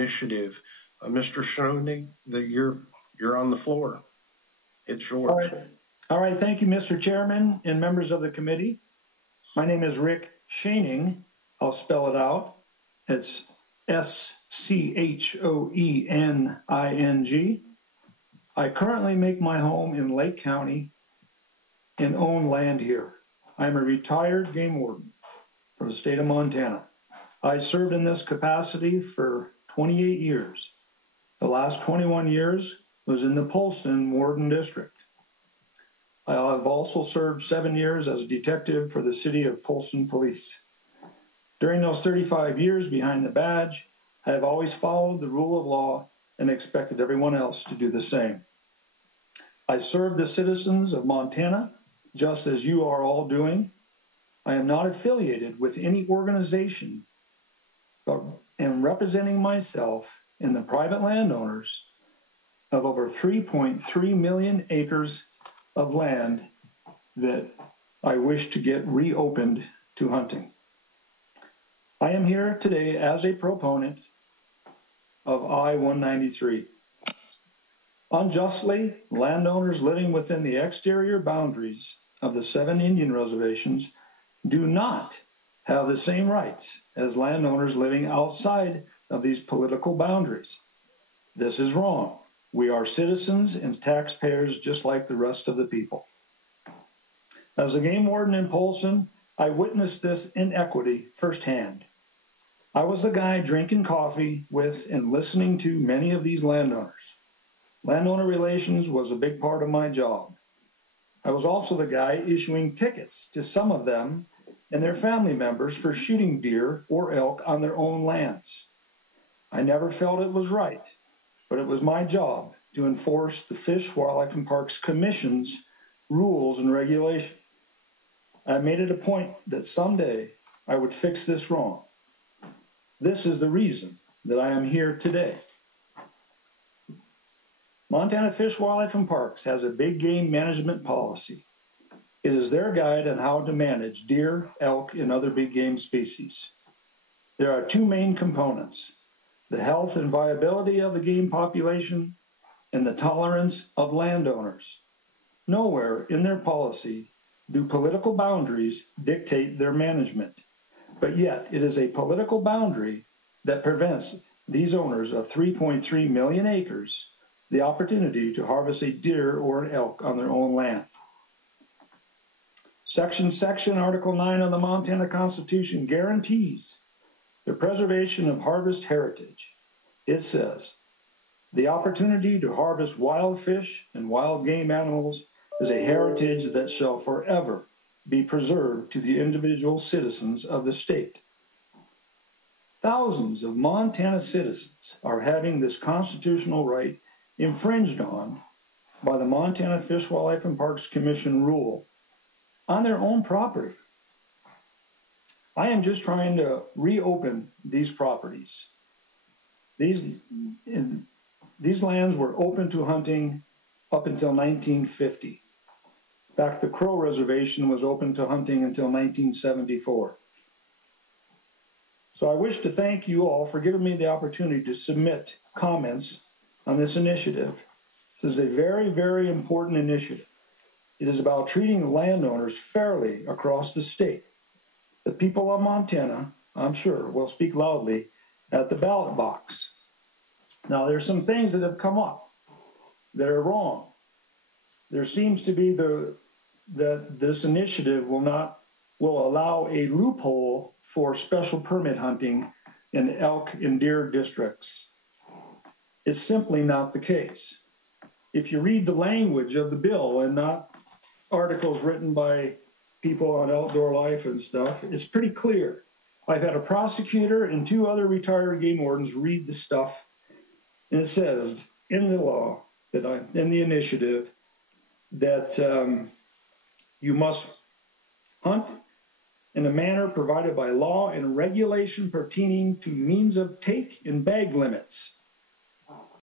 initiative. Mr. Schoening, you're on the floor. It's yours. All right. Thank you, Mr. Chairman and members of the committee. My name is Rick Schoening. I'll spell it out. It's Schoening. I currently make my home in Lake County and own land here. I'm a retired game warden for the state of Montana. I served in this capacity for 28 years. The last 21 years was in the Polson Warden District. I have also served 7 years as a detective for the city of Polson Police. During those 35 years behind the badge, I have always followed the rule of law and expected everyone else to do the same. I serve the citizens of Montana just as you are all doing. I am not affiliated with any organization, but am representing myself and the private landowners of over 3.3 million acres of land that I wish to get reopened to hunting. I am here today as a proponent of I-193. Unjustly, landowners living within the exterior boundaries of the 7 Indian reservations do not have the same rights as landowners living outside of these political boundaries. This is wrong. We are citizens and taxpayers just like the rest of the people. As a game warden in Polson, I witnessed this inequity firsthand. I was the guy drinking coffee with and listening to many of these landowners. Landowner relations was a big part of my job. I was also the guy issuing tickets to some of them and their family members for shooting deer or elk on their own lands. I never felt it was right, but it was my job to enforce the Fish, Wildlife, and Parks Commission's rules and regulations. I made it a point that someday I would fix this wrong. This is the reason that I am here today. Montana Fish, Wildlife, and Parks has a big game management policy. It is their guide on how to manage deer, elk, and other big game species. There are 2 main components: the health and viability of the game population and the tolerance of landowners. Nowhere in their policy do political boundaries dictate their management, but yet it is a political boundary that prevents these owners of 3.3 million acres the opportunity to harvest a deer or an elk on their own land. Section Article 9 of the Montana Constitution guarantees the preservation of harvest heritage. It says, the opportunity to harvest wild fish and wild game animals is a heritage that shall forever be preserved to the individual citizens of the state. Thousands of Montana citizens are having this constitutional right infringed on by the Montana Fish, Wildlife, and Parks Commission rule on their own property. I am just trying to reopen these properties. These lands were open to hunting up until 1950. In fact, the Crow Reservation was open to hunting until 1974. So I wish to thank you all for giving me the opportunity to submit comments on this initiative. This is a very, very important initiative. It is about treating landowners fairly across the state. The people of Montana, I'm sure, will speak loudly at the ballot box. Now, there's some things that have come up that are wrong. There seems to be that this initiative will allow a loophole for special permit hunting in elk and deer districts. It's simply not the case. If you read the language of the bill and not articles written by people on Outdoor Life and stuff, it's pretty clear. I've had a prosecutor and 2 other retired game wardens read the stuff, and it says in the law, in the initiative, that you must hunt in a manner provided by law and regulation pertaining to means of take and bag limits.